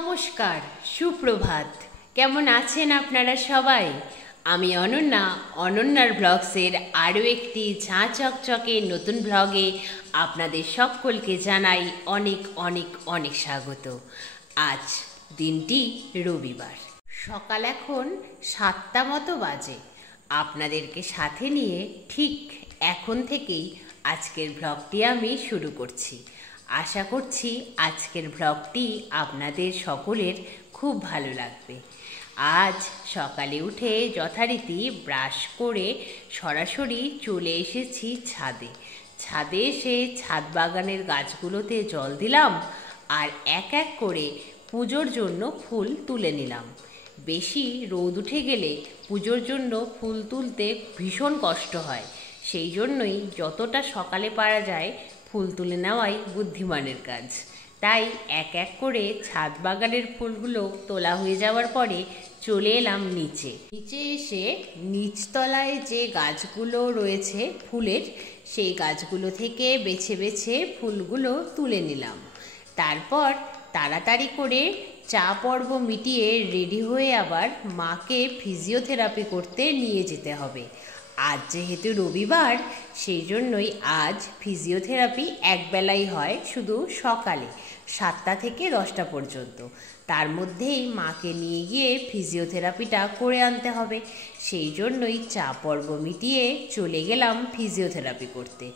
নমস্কার, সুপ্রভাত। কেমন আছেন আপনারা সবাই? আমি অনন্যার ব্লগসের আরও একটি ঝাঁ চকচকে নতুন ব্লগে আপনাদের সকলকে জানাই অনেক অনেক অনেক স্বাগত। আজ দিনটি রবিবার, সকাল এখন 7টা মতো বাজে। আপনাদেরকে সাথে নিয়ে ঠিক এখন থেকেই আজকের ব্লগটি আমি শুরু করছি। আশা করছি আজকের ব্লগটি আপনাদের সকলের খুব ভালো লাগবে। আজ সকালে উঠে যথারীতি ব্রাশ করে সরাসরি চলে এসেছি ছাদে এসে ছাদ বাগানের গাছগুলোতে জল দিলাম আর এক এক করে পুজোর জন্য ফুল তুলে নিলাম। বেশি রোদ উঠে গেলে পুজোর জন্য ফুল তুলতে ভীষণ কষ্ট হয়, সেই জন্যই যতটা সকালে পারা যায় ফুল তুলে নেওয়াই বুদ্ধিমানের কাজ। তাই এক এক করে ছাদ বাগানের ফুলগুলো তোলা হয়ে যাওয়ার পরে চলে এলাম নিচে এসে নিচতলায় যে গাছগুলো রয়েছে ফুলের, সেই গাছগুলো থেকে বেছে বেছে ফুলগুলো তুলে নিলাম। তারপর তাড়াতাড়ি করে চা পর্ব মিটিয়ে রেডি হয়ে আবার মাকে ফিজিওথেরাপি করতে নিয়ে যেতে হবে। আজ যেহেতু রবিবার, সেই জন্যই আজ ফিজিওথেরাপি একবেলাই হয়, শুধু সকালে 7টা থেকে 10টা পর্যন্ত। তার মধ্যেই মাকে নিয়ে গিয়ে ফিজিওথেরাপিটা করে আনতে হবে। সেই জন্যই চা পর্ব মিটিয়ে চলে গেলাম ফিজিওথেরাপি করতে।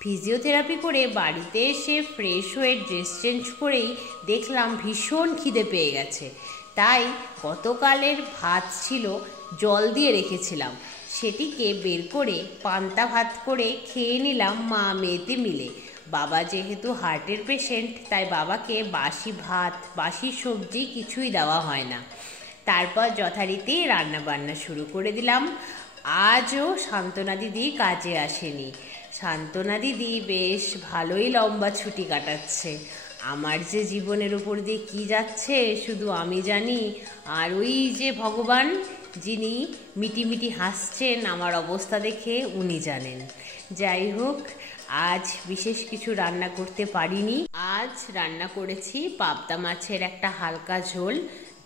ফিজিওথেরাপি করে বাড়িতে এসে ফ্রেশ হয়ে ড্রেস চেঞ্জ করেই দেখলাম ভীষণ খিদে পেয়ে গেছে। তাই গতকালের ভাত ছিল, জল দিয়ে রেখেছিলাম, সেটিকে বের করে পান্তা ভাত করে খেয়ে নিলাম মা মেয়েতে মিলে। বাবা যেহেতু হার্টের পেশেন্ট, তাই বাবাকে বাসি ভাত বাসি সবজি কিছুই দেওয়া হয় না। তারপর যথারীতি রান্না বান্না শুরু করে দিলাম। আজও সান্ত্বনা দিদি কাজে আসেনি। সান্ত্বনা দিদি বেশ ভালোই লম্বা ছুটি কাটাচ্ছে। আমার যে জীবনের উপর দিয়ে কী যাচ্ছে শুধু আমি জানি, আর ওই যে ভগবান যিনি মিটিমিটি হাসছেন আমার অবস্থা দেখে, উনি জানেন। যাই হোক, আজ বিশেষ কিছু রান্না করতে পারিনি। আজ রান্না করেছি পাবদা মাছের একটা হালকা ঝোল।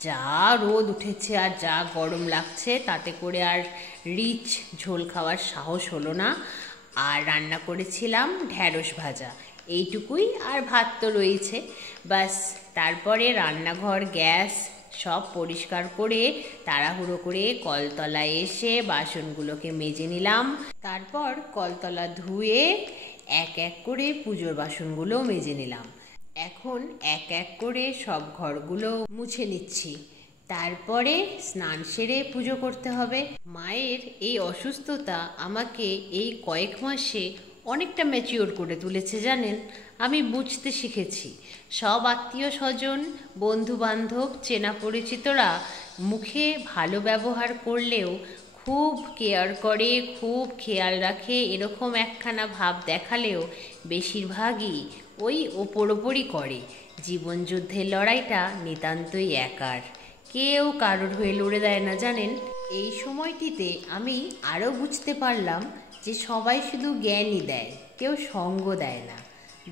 যা রোদ উঠেছে আর যা গরম লাগছে, তাতে করে আর রিচ ঝোল খাওয়ার সাহস হলো না। আর রান্না করেছিলাম ঢ্যাঁড়স ভাজা, এইটুকুই। আর ভাত তো রয়েছে, বাস। তারপরে রান্নাঘর গ্যাস সব পরিষ্কার করে তাড়াহুড়ো করে কলতলায় এসে বাসনগুলোকে মেজে নিলাম। তারপর কলতলা ধুয়ে এক এক করে পুজোর বাসনগুলো মেজে নিলাম। এখন এক এক করে সব ঘরগুলো মুছে নিচ্ছি। তারপরে স্নান সেরে পুজো করতে হবে। মায়ের এই অসুস্থতা আমাকে এই কয়েক মাসে অনেকটা ম্যাচিওর করে তুলেছে জানেন। আমি বুঝতে শিখেছি সব আত্মীয় স্বজন, বন্ধু বান্ধব, চেনা পরিচিতরা মুখে ভালো ব্যবহার করলেও খুব কেয়ার করে, খুব খেয়াল রাখে, এরকম একখানা ভাব দেখালেও বেশিরভাগই ওই ওপরই করে। জীবনযুদ্ধের লড়াইটা নিতান্তই একার, কেউ কারোর হয়ে লড়ে দেয় না জানেন। এই সময়টিতে আমি আরও বুঝতে পারলাম যে সবাই শুধু জ্ঞানই দেয়, কেউ সঙ্গ দেয় না।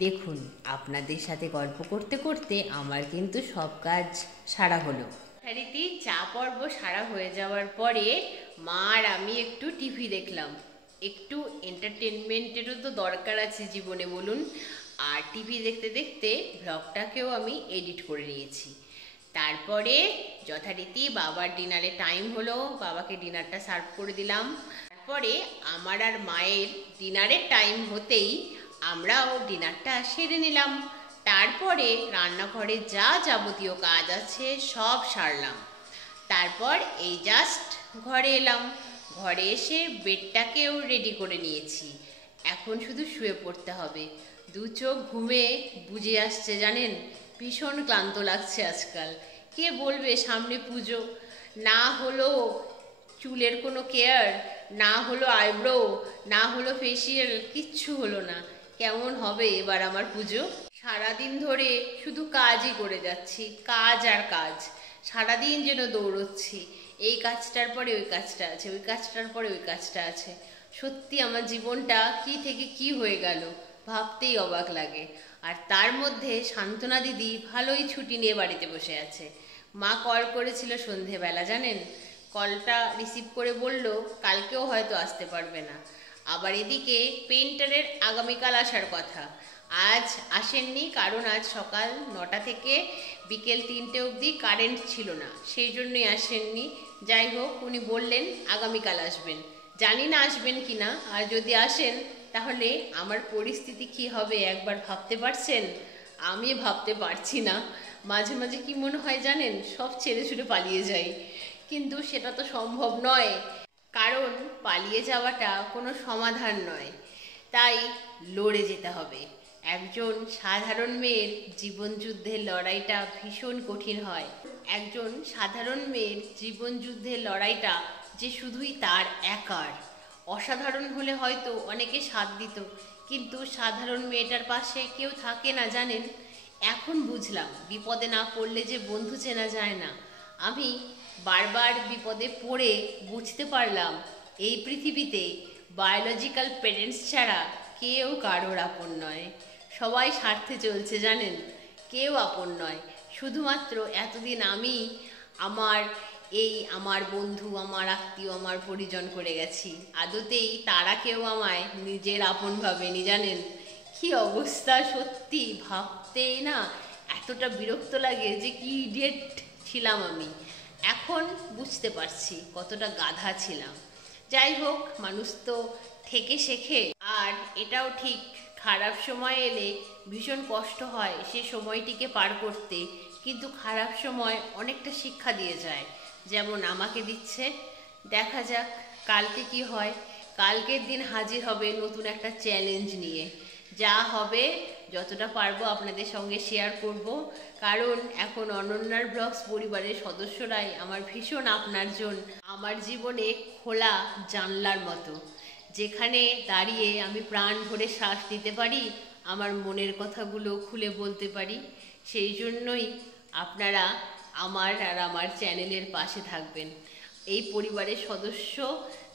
দেখুন, আপনাদের সাথে গল্প করতে করতে আমার কিন্তু সব কাজ সারা হলো। রীতি চা পর্ব সারা হয়ে যাওয়ার পরে মা আর আমি একটু টিভি দেখলাম। একটু এন্টারটেনমেন্টেরও তো দরকার আছে জীবনে, বলুন। আর টিভি দেখতে দেখতে ব্লগটাকেও আমি এডিট করে নিয়েছি। তারপরে যথারীতি বাবার ডিনারে টাইম হলো, বাবাকে ডিনারটা সার্ভ করে দিলাম। তারপরে আমার আর মায়ের ডিনারের টাইম হতেই আমরাও ডিনারটা সেরে নিলাম। তারপরে রান্নাঘরে যা যাবতীয় কাজ আছে সব সারলাম। তারপর এই জাস্ট ঘরে এলাম। ঘরে এসে বেডটাকেও রেডি করে নিয়েছি। এখন শুধু শুয়ে পড়তে হবে। দু চোখ ঘুমে বুঝে আসছে জানেন, ভীষণ ক্লান্ত লাগছে আজকাল। কে বলবে সামনে পুজো, না হলো চুলের কোনো কেয়ার, না হলো আইব্রো, না হলো ফেসিয়াল, কিচ্ছু হলো না। কেমন হবে এবার আমার পুজো? সারাদিন ধরে শুধু কাজই করে যাচ্ছি, কাজ আর কাজ। সারাদিন যেন দৌড়চ্ছি, এই কাজটার পরে ওই কাজটা আছে, ওই কাজটার পরে ওই কাজটা আছে। সত্যি আমার জীবনটা কি থেকে কি হয়ে গেল। ভাবতেই অবাক লাগে। আর তার মধ্যে সান্ত্বনা দিদি ভালোই ছুটি নিয়ে বাড়িতে বসে আছে। মা কল করেছিল সন্ধেবেলা, জানেন, কলটা রিসিভ করে বলল কালকেও হয়তো আসতে পারবে না। আবার এদিকে পেইন্টারের আগামীকাল আসার কথা, আজ আসেননি, কারণ আজ সকাল 9টা থেকে বিকেল 3টে অবধি কারেন্ট ছিল না, সেই জন্যই আসেননি। যাই হোক, উনি বললেন আগামীকাল আসবেন, জানি না আসবেন কি না। আর যদি আসেন তাহলে আমার পরিস্থিতি কি হবে একবার ভাবতে পারছেন? আমি ভাবতে পারছি না। মাঝে মাঝে কি মনে হয় জানেন, সব ছেড়ে ছুড়ে পালিয়ে যাই, কিন্তু সেটা তো সম্ভব নয়, কারণ পালিয়ে যাওয়াটা কোনো সমাধান নয়, তাই লড়ে যেতে হবে। একজন সাধারণ মেয়ের জীবন যুদ্ধের লড়াইটা ভীষণ কঠিন হয়। একজন সাধারণ মেয়ের জীবন যুদ্ধের লড়াইটা যে শুধুই তার একার। অসাধারণ হলে হয়তো অনেকে সাথ দিত, কিন্তু সাধারণ মেয়েটার পাশে কেউ থাকে না, জানেন। এখন বুঝলাম বিপদে না পড়লে যে বন্ধু চেনা যায় না। আমি বারবার বিপদে পড়ে বুঝতে পারলাম এই পৃথিবীতে বায়োলজিক্যাল প্যারেন্টস ছাড়া কেউ কারোর আপন নয়। সবাই স্বার্থে চলছে, জানেন, কেউ আপন নয়। শুধুমাত্র এতদিন আমি আমার বন্ধু, আমার আত্মীয়, আমার পরিজন করে গেছি, আদতেই তারা কেউ আমায় নিজের আপন ভাবেনি, জানেন। কি অবস্থা, সত্যি ভাবতেই না এতটা বিরক্ত লাগে যে কি ইডিয়েট ছিলাম আমি। এখন বুঝতে পারছি কতটা গাধা ছিলাম। যাই হোক, মানুষ তো থেকে শেখে। আর এটাও ঠিক, খারাপ সময় এলে ভীষণ কষ্ট হয় সে সময়টিকে পার করতে, কিন্তু খারাপ সময় অনেকটা শিক্ষা দিয়ে যায়, যেমন আমাকে দিচ্ছে। দেখা যাক কালকে কি হয়। কালকের দিন হাজির হবে নতুন একটা চ্যালেঞ্জ নিয়ে। যা হবে যতটা পারবো আপনাদের সঙ্গে শেয়ার করব, কারণ এখন অনন্যার ব্লগস পরিবারের সদস্যরাই আমার ভীষণ আপনারজন। আমার জীবনে খোলা জানলার মতো, যেখানে দাঁড়িয়ে আমি প্রাণ ভরে শ্বাস নিতে পারি, আমার মনের কথাগুলো খুলে বলতে পারি। সেই জন্যই আপনারা আমার আর আমার চ্যানেলের পাশে থাকবেন। এই পরিবারের সদস্য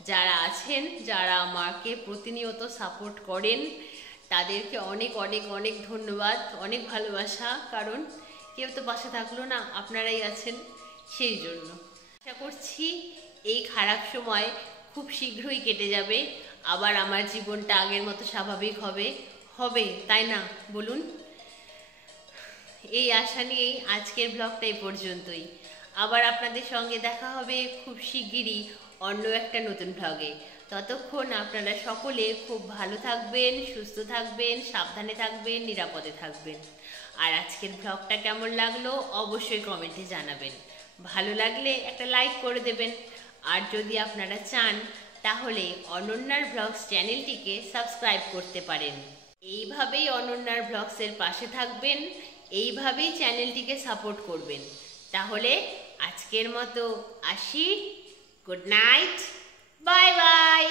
যারা আছেন, যারা আমাকে প্রতিনিয়ত সাপোর্ট করেন, তাদেরকে অনেক অনেক অনেক ধন্যবাদ, অনেক ভালোবাসা, কারণ কেউ তো পাশে থাকলো না, আপনারাই আছেন। সেই জন্য আশা করছি এই খারাপ সময় খুব শীঘ্রই কেটে যাবে, আবার আমার জীবনটা আগের মতো স্বাভাবিক হবে, তাই না বলুন? এই আশা নিয়েই আজকের ব্লগটা এই পর্যন্তই। আবার আপনাদের সঙ্গে দেখা হবে খুব শিগগিরই অন্য একটা নতুন ব্লগে। ততক্ষণ আপনারা সকলে খুব ভালো থাকবেন, সুস্থ থাকবেন, সাবধানে থাকবেন, নিরাপদে থাকবেন। আর আজকের ব্লগটা কেমন লাগলো অবশ্যই কমেন্টে জানাবেন। ভালো লাগলে একটা লাইক করে দেবেন। আর যদি আপনারা চান তাহলে অনন্যার ব্লগস চ্যানেলটিকে সাবস্ক্রাইব করতে পারেন। এইভাবেই অনন্যার ব্লগসের পাশে থাকবেন, এইভাবেই চ্যানেলটিকে সাপোর্ট করবেন। তাহলে আজকের মতো আসি, গুড নাইট, বাই বাই।